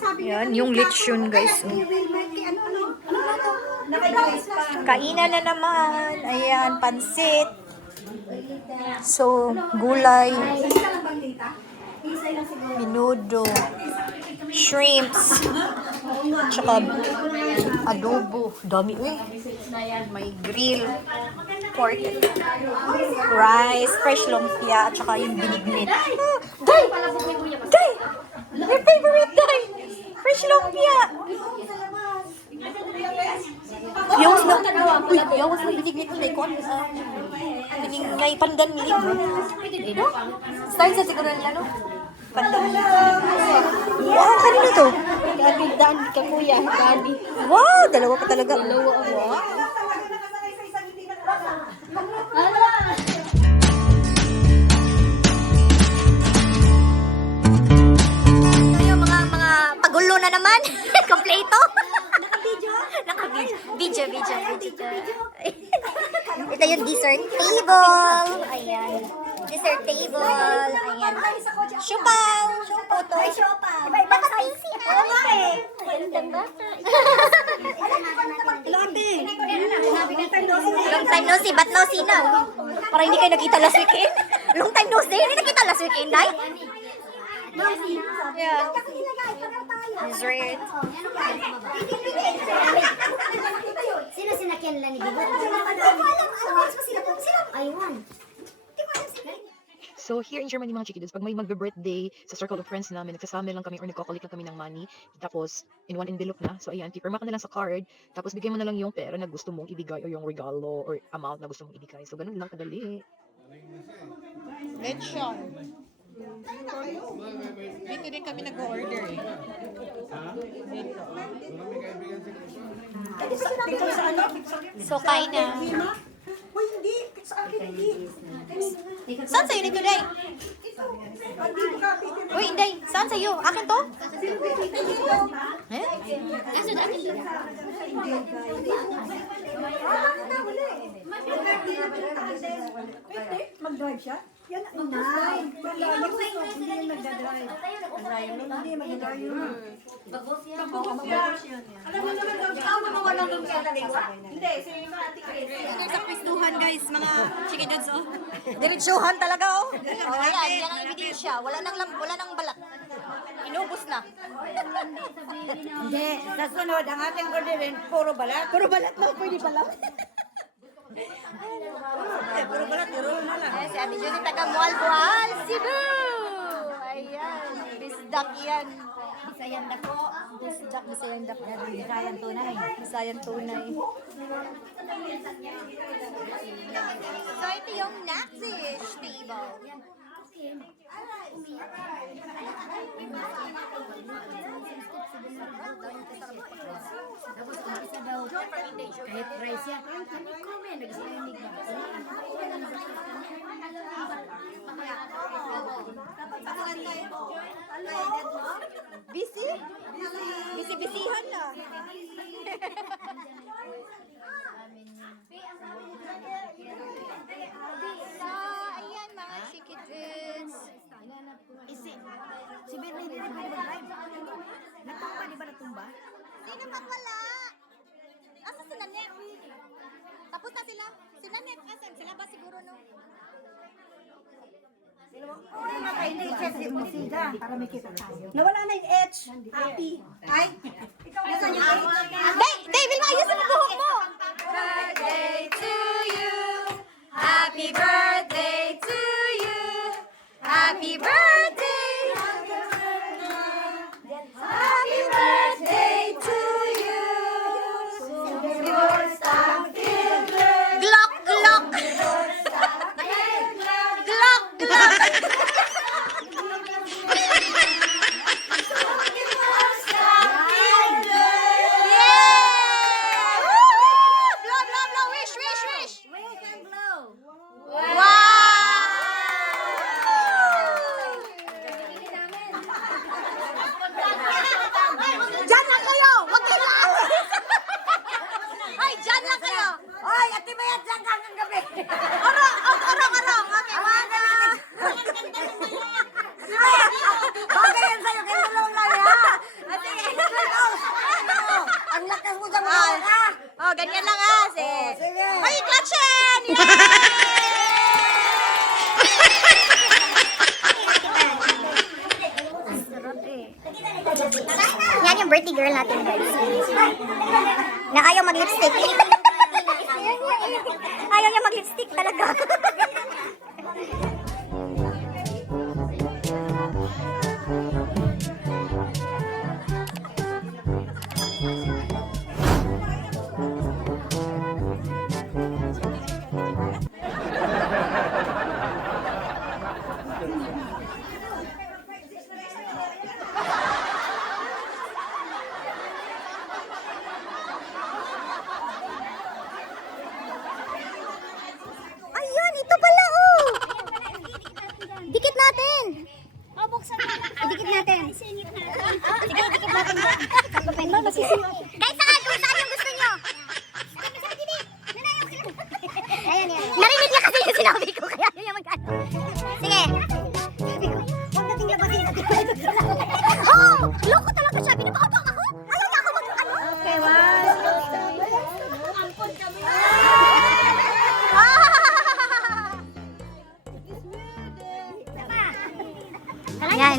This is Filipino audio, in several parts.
sabi Yan, yung lechon guys. oh. Make ano, ano, ano to? Pa. Kainan na naman. Ayan, pansit. So, gulay, Isa lang bang lita? Isa lang siguro. minudo, shrimps, tsaka adobo. Dami, uy. May grill, pork, rice, fresh lumpia, at saka yung binignit. Ah, Day! Day! Your favorite, Day! Fresh lumpia! Yawas na, uy, yawas na binignit ko na ikon. Pining ngay pandan milig mo. Ino? Style sa siguro nila, no? Pandan. Wow, kanino to? Gabi dan ka kuya, gabi. Wow, dalawa pa talaga. Dalawa. Wow. Kompleto. Naka-video? Naka-video. Video, video, video. Ito yung dessert table. Ayan. Dessert table. Ayan. Siupaw. Siupaw to. Ay, siopaw. Iba-iba spicy na. Oo nga eh. Lote. Long time no see. Time no see, but no see na. Para hindi kayo nakita last weekend. Long time no see, hindi nakita last weekend, ay? Yeah. Dessert. Sino sinakyan lang ni Bibo? Aywan. So here in Germany mga chikidos, pag may magbe-birthday sa circle of friends namin, nagsasama lang kami or nagko-collect lang kami ng money. Tapos in one envelope na. So ayan, pipirma ka na lang sa card. Tapos bigay mo na lang yung pera na gusto mong ibigay or yung regalo or amount na gusto mong ibigay. So ganun lang kadali. Lechon. Dito din kami nag-order eh. So, kain na. Uy, hindi. Sa akin, hindi. Saan sa'yo nito, Day? Hindi ko kapit. Uy, Day, saan sa'yo? Akin to? Eh? Mag-drive siya? Yan, inay. Wala, yung gusto, hindi yung nagdadrive. Hindi, mag-drive yun. Alam mo naman, ang tao mga walang lumpia na liwa? Hindi, si Ate Chris. Sa kwistuhan guys, mga chikidads oh. Diretsuhan talaga, oh. Oh, ayan, yan ang ebidensya. Wala nang, lam- wala nang balat. Inubos na. Hindi, sa sunod, ang ating orderin, puro balat. Puro balat na, pwede balat. puro balat, puro na lang. Ayan, si Ate Judy, taga Mualbual, Cebu! Ayan, bisdak yan. Bisayan na ko. Bisdak, bisayan dak. Bisayan tunay. Bisayan tunay. So, ito yung Naxish table. Isa daw, kahit price yan, kami comment, nag-signing ba? Busy? Busy-busyhan na. so, ayan mga chikidins. Isi, si Bernie hindi pwede mag-drive. Natumba, di ba natumba? Sino pag wala? Asa sila Nep? Tapos na sila? Sila Nep, asan? Sila ba siguro no? Nawala na yung edge. Happy. Ay, ikaw na yung Day! Day, Vilma, ayusin mo buhok mo! Eh. Yan yung birthday girl natin, guys. Na ayaw mag-lipstick. ayaw niya mag-lipstick talaga. Ayan.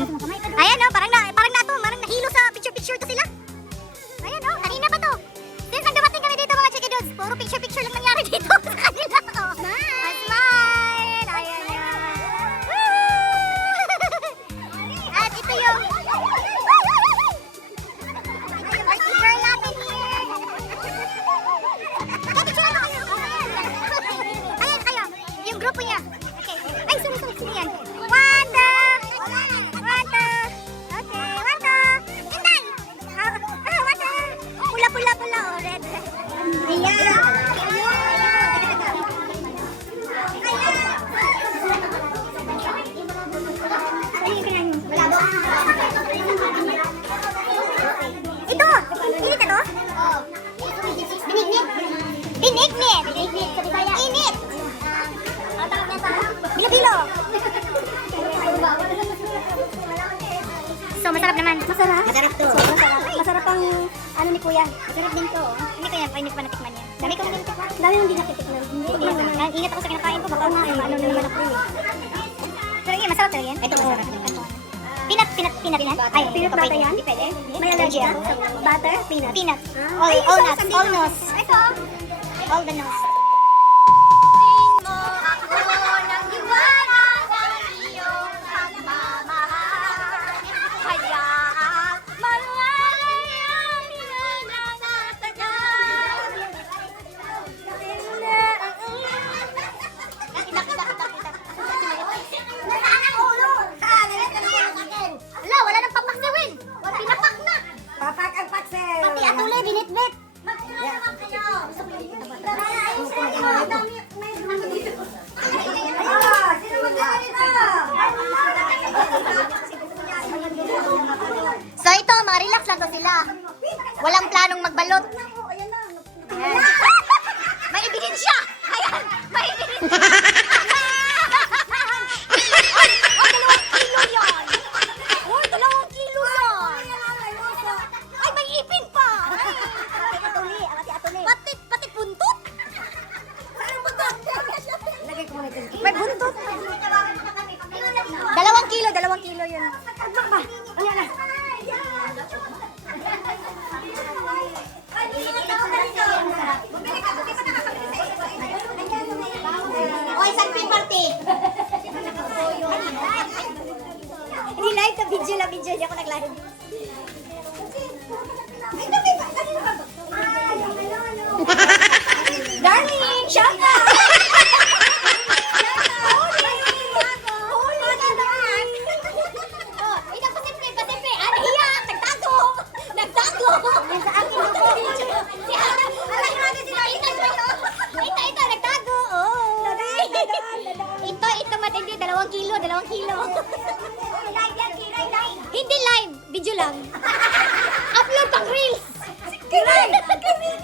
Ayan, oh, parang na, parang na to, parang nahilo sa picture-picture to sila. Ayan, oh, kanina pa to. Since nang dumating kami dito mga chickadoos, puro picture-picture lang nangyari dito. Peanut butter yan? Hindi pwede. May allergy ah? Butter? Peanut? Peanut. Ah, all, all nuts. All nuts. All the nuts. papalote. kilo, dalawang kilo. Oh, live yan, Kiray, live. Hindi live, video lang. Upload pang reels. Kiray,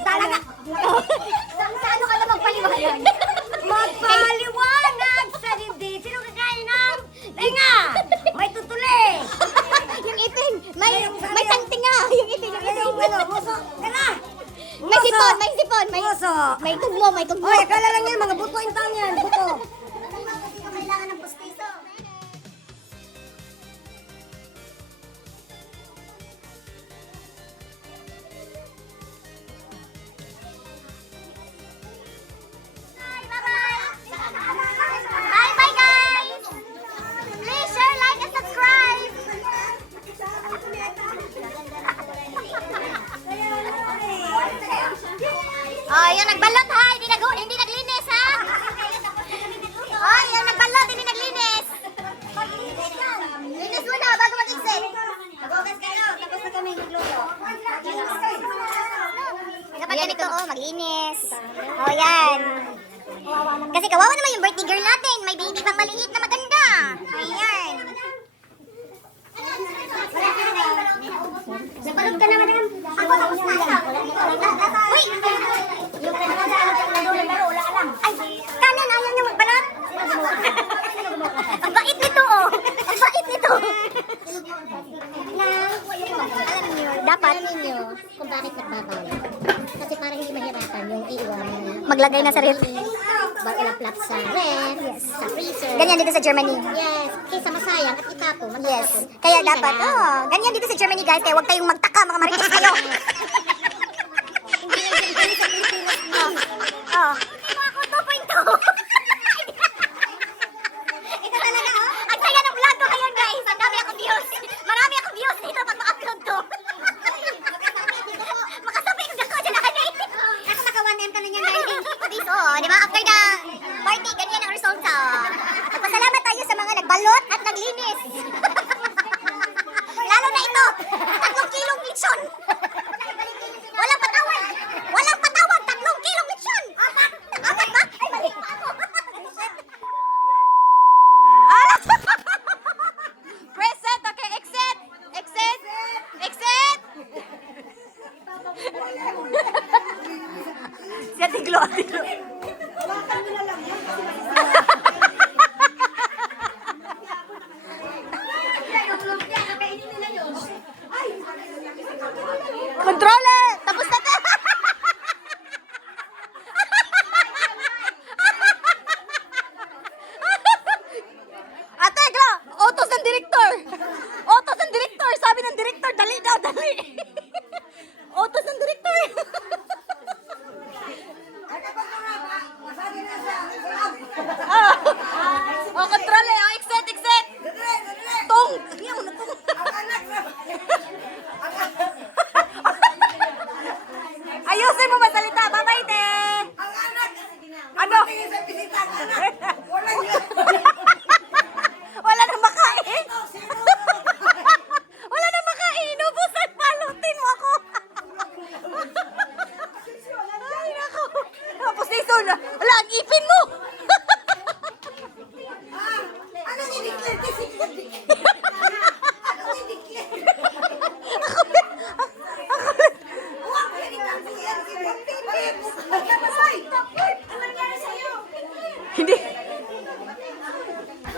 talaga. Sa, ano ka na magpaliwanag? magpaliwanag sa hindi. Sino kakain ng tinga? May tutuli. yung itin, may, may tangtinga. Yung itin, yung itin. Ano, muso, tara. May sipon, may sipon, may, Puso. may tugmo, may tugmo. Oy, akala lang yan, mga buto yung tangyan. dapat ninyo kung bakit nagbabawi. Kasi para hindi mahirapan yung iiwan na maglagay na sa ref. Well, ilaplap sa ref, yes. sa freezer. Ganyan dito sa Germany. Yes, kaysa masayang at itapon. Yes, kaya dapat, oh, ganyan dito sa Germany guys, kaya huwag kayong magtaka mga marites kayo. tiglo, tiglo. Hindi.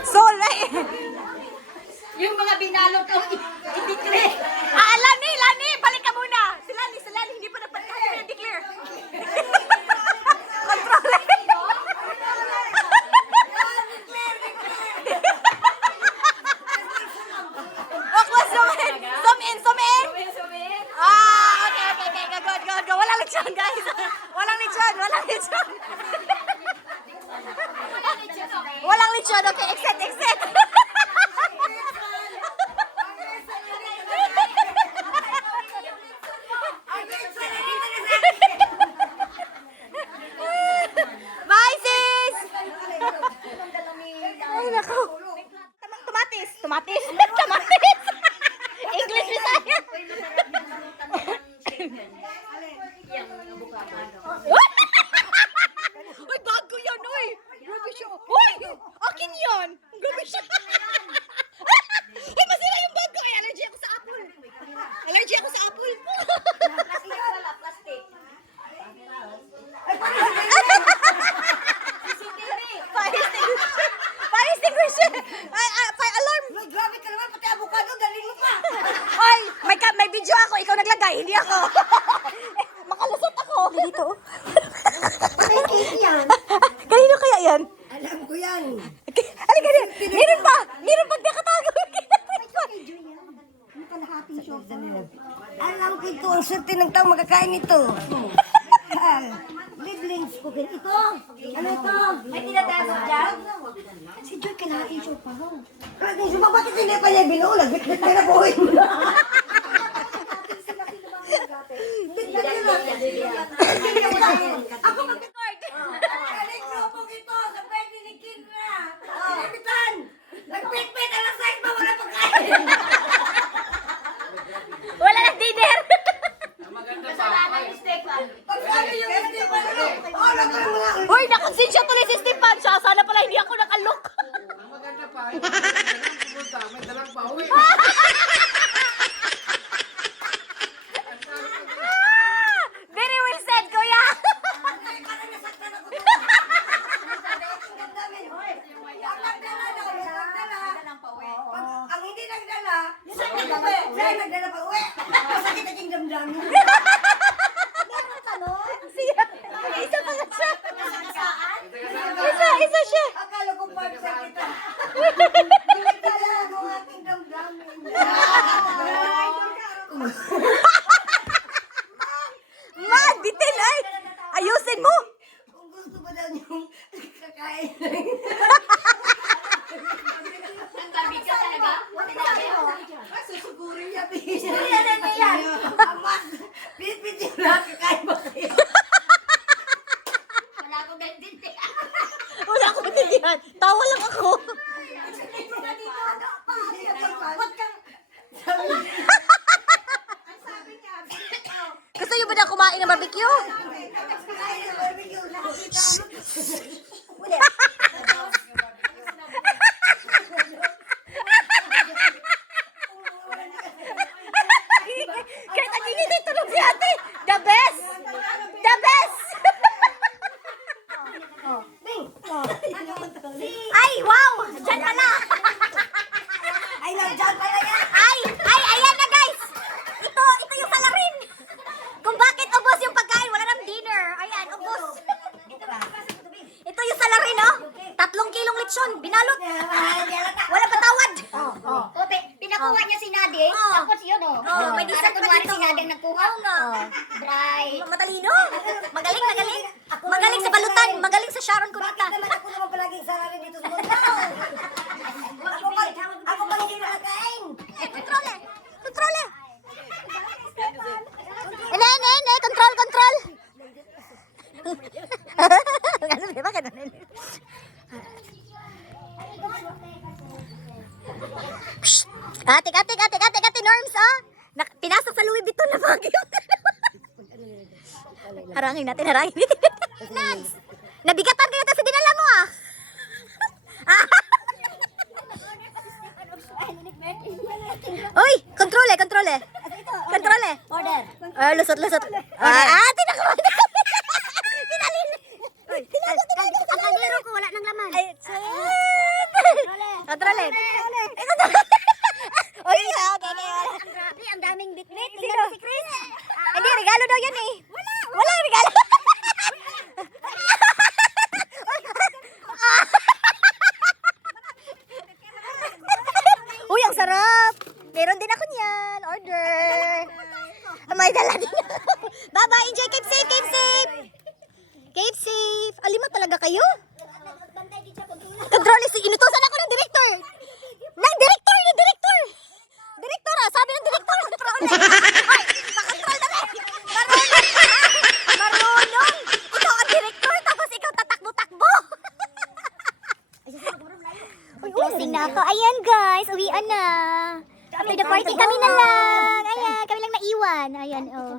Sola. Yung mga binalot ang ako. Makalusot ako. Dito. Bakit cake yan? Kanino kaya yan? Alam ko yan. Alin ka Meron pa! Meron pa kakatago. Ano pala happy show? Alam ko ito. Ang swerte ng taong magkakain ito. Liblings ko ganito. Ito! Ano ito? May tinatago dyan? Si Joy, kailangan i-show pa. Kailangan i-show pa. Bakit hindi pa niya binulag? Bitbit na na buhay mo nagdala, siya nagdala. Siya nagdala pa uwi. Masakit ang damdamin. Isa pa nga siya. Isa, isa siya. Akala ko pa sa kita. Nagdala ang aking damdamin. Ma, bitin ay. Ayusin mo. Kung gusto ba daw niyong kakain. Susugurin niya. Yan na yan. Ama, pipit yung lahat. Kakain ba kayo? Wala akong maintindihan. Tawa lang ako. Huwag kang... Gusto niyo ba na kumain ng barbecue? Kakain ng barbecue. Nakikita mo. Kahit ang ingin tulog si ate. The best. The best. Ay, wow! Diyan pala. Ay, nandyan pala yan. Ay, ay, ayan na guys. Ito, ito yung salarin. Kung bakit ubos yung pagkain, wala nang dinner. Ayan, ubos. Ito yung salarin, oh. Tatlong kilong lechon, binalot. Wala patawad. Oh, pinakuha niya si Nadie. Oh. Tapos yun, oh. Oh, may Para dessert pa kunwari dito. si Nadie ang nagkuha. Oo nga. Bright. Matalino. Magaling, magaling. Magaling sa balutan. Magaling sa Sharon Bakit Cunita. naman ako naman palaging sarali dito sa mundo? Ako pa, ako pa hindi nakakain. Kontrole. Kontrole. Ene, ene, ene. Control, control. Ano ba? Bakit ano? Psst. Atik, atik, atik, atik, atik, Norms, ah. Nak pinasok sa Louis Vuitton na bagyo. harangin natin, harangin natin. Next. Nabigatan kayo ito sa dinala mo, ah. Uy, kontrole, kontrole. Kontrole. Order. Ah, lusot, lusot. Ah, ah, tinakaman. Tinalin. Ang kaldero ko wala nang laman. Ay, Kontrole. Eh, kontrole. Uy, okay, okay. Grabe, ang daming bitbit. Tingnan si Chris. Hindi, regalo daw yan eh. Wala. Wala regalo. Uy, ang sarap! Meron din ako niyan. Order. May dala din ako. Bye-bye. Enjoy. Keep safe. Keep safe. Keep safe. Alima talaga kayo? Control is inutusan ako ng director. Ng director! Ng director! Director ah! Sabi ng director! Control eh! Ay! Pakontrol na rin! Marunong! Marunong! Ikaw ang director tapos ikaw tatakbo-takbo! Closing na ako. Ayan guys, uwian na. After the party, kami na lang. Ayan, kami lang naiwan. Ayan, oh.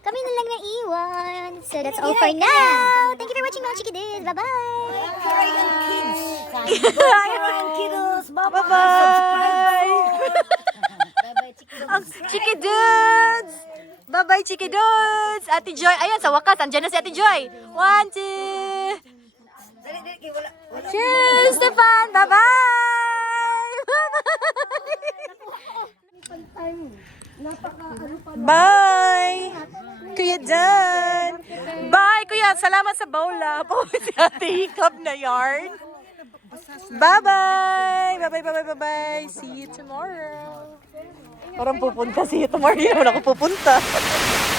Kami na lang naiwan. So that's all for now. Thank you for watching mga chikidiz. Bye-bye. Korean kids. Korean kiddos. Bye-bye. Ang Chiki Dudes! Bye-bye, Chiki Dudes! Ate Joy, ayan, sa wakas, andyan na si Ate Joy. One, two. Cheers, Stefan! Bye-bye! Bye! Kuya Dan! Bye, Kuya! Salamat sa bola. Po si Ate Hiccup na yarn. Bye-bye! Bye-bye, bye-bye, bye-bye! See you tomorrow! Parang pupunta. You tomorrow. Hindi naman ako pupunta.